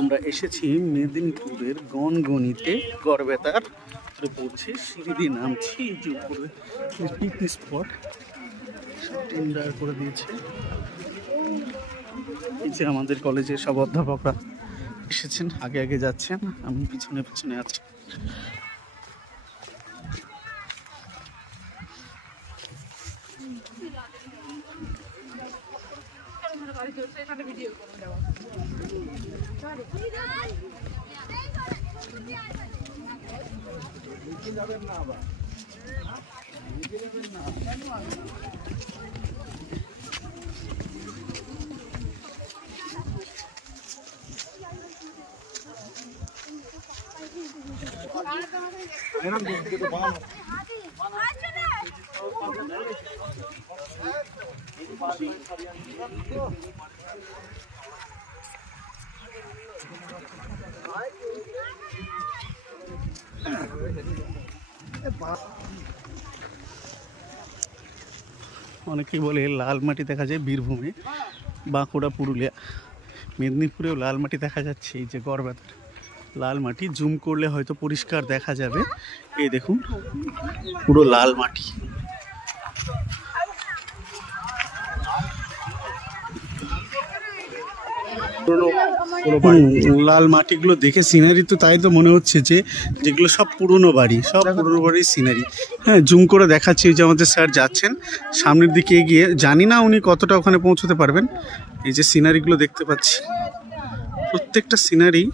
আমরা এসেছি মেদিনীপুরের গনগনিতে গড়বেতার পড়ছি, সিঁড়ি দিয়ে নামছি যে উপরে পিকনিক স্পট টেন্ডার করে দিয়েছে। এই যে আমাদের কলেজের সব অধ্যাপকরা এসেছেন, আগে আগে যাচ্ছেন, আমি পিছনে পিছনে আছি। অনেকেই বলে লাল মাটি দেখা যায় বীরভূমে, বাঁকুড়া, পুরুলিয়া, মেদিনীপুরেও লাল মাটি দেখা যাচ্ছে। এই যে গড়বেতার লাল মাটি, জুম করলে হয়তো পরিষ্কার দেখা যাবে। এই দেখুন পুরো লাল মাটি। লাল মাটিগুলো দেখে সিনারি তো তাই তো মনে হচ্ছে যে যেগুলো সব পুরনো বাড়ি, সব পুরনো বাড়ির সিনারি। হ্যাঁ, জুম করে দেখাচ্ছি। যে আমাদের স্যার যাচ্ছেন সামনের দিকে এগিয়ে, জানি না উনি কতটা ওখানে পৌঁছতে পারবেন। এই যে সিনারিগুলো দেখতে পাচ্ছি, প্রত্যেকটা সিনারি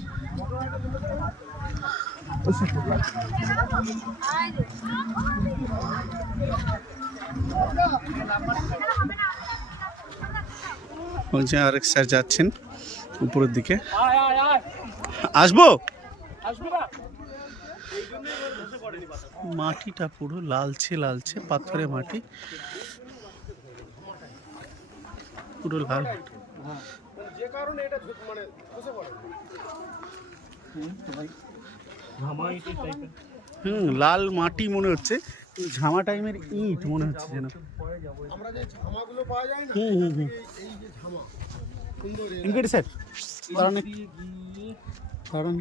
আরেক স্যার যাচ্ছেন উপরের দিকে। আসবো, মাটিটা পুরো লালচে লালচে, পাথরের মাটি, পুরো লাল। লাল মাটি মনে হচ্ছে, ঝামা টাইমের ইট মনে হচ্ছে যেন। স্যার কারণ